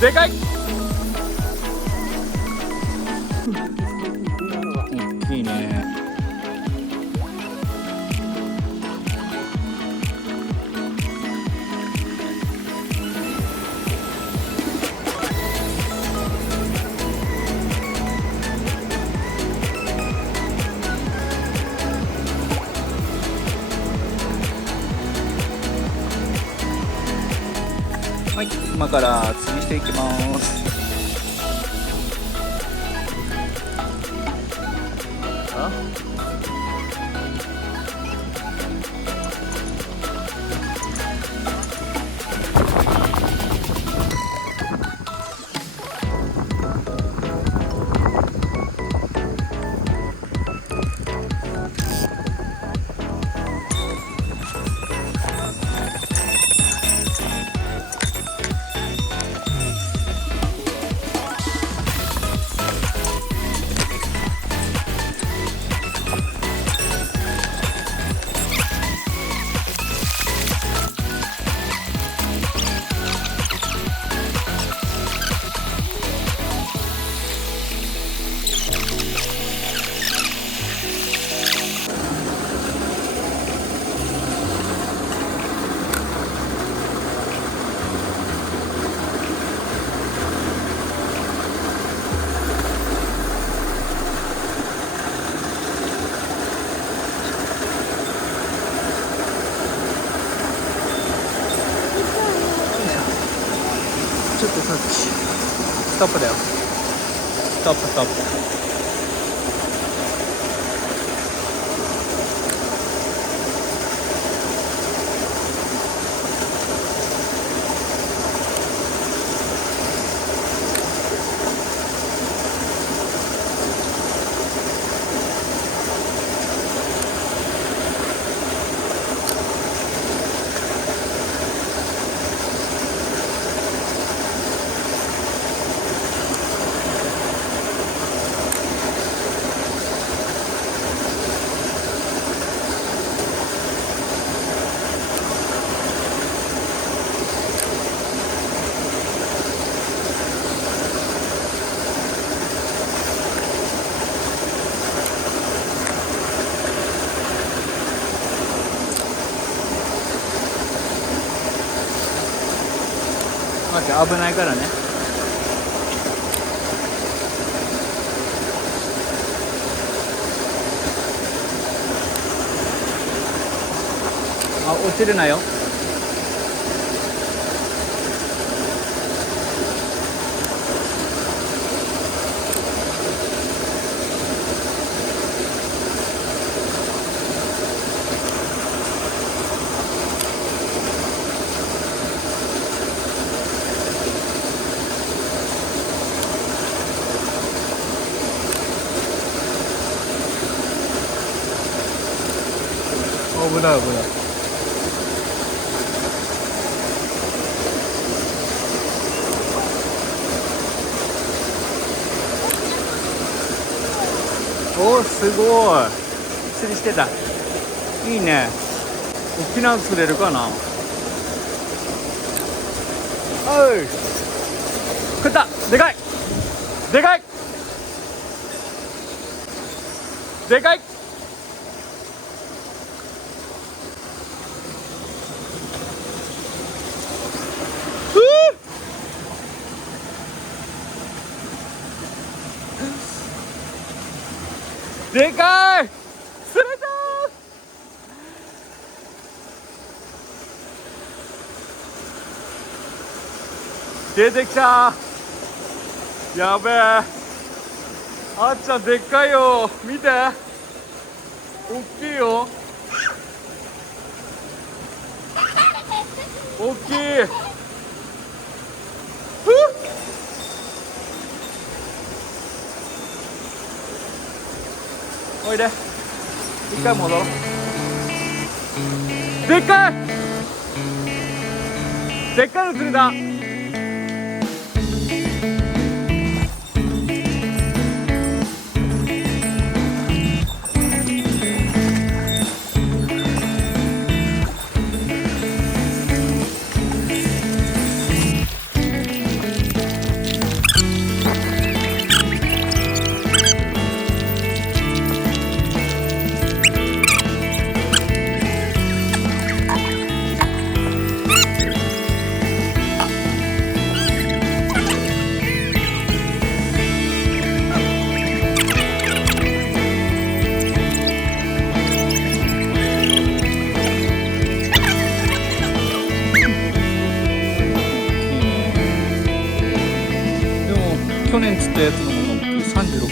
でかい。大きいね。はい、今から釣りしていきます。ちょっとタッチ。ストップだよ。ストップストップ。待って、危ないからね。あ、落ちるなよ。危ない危ない。おー、すごい。釣りしてた。いいね。大きなの釣れるかな。おい、食った。でかいでかいでかい。でかい。釣れたー。出てきた。やべえ。あっちゃんでっかいよ。見て、大きいよ。大きい。おいで、一回戻ろう。でっかいでっかいの釣れた。去年釣ったやつのもの36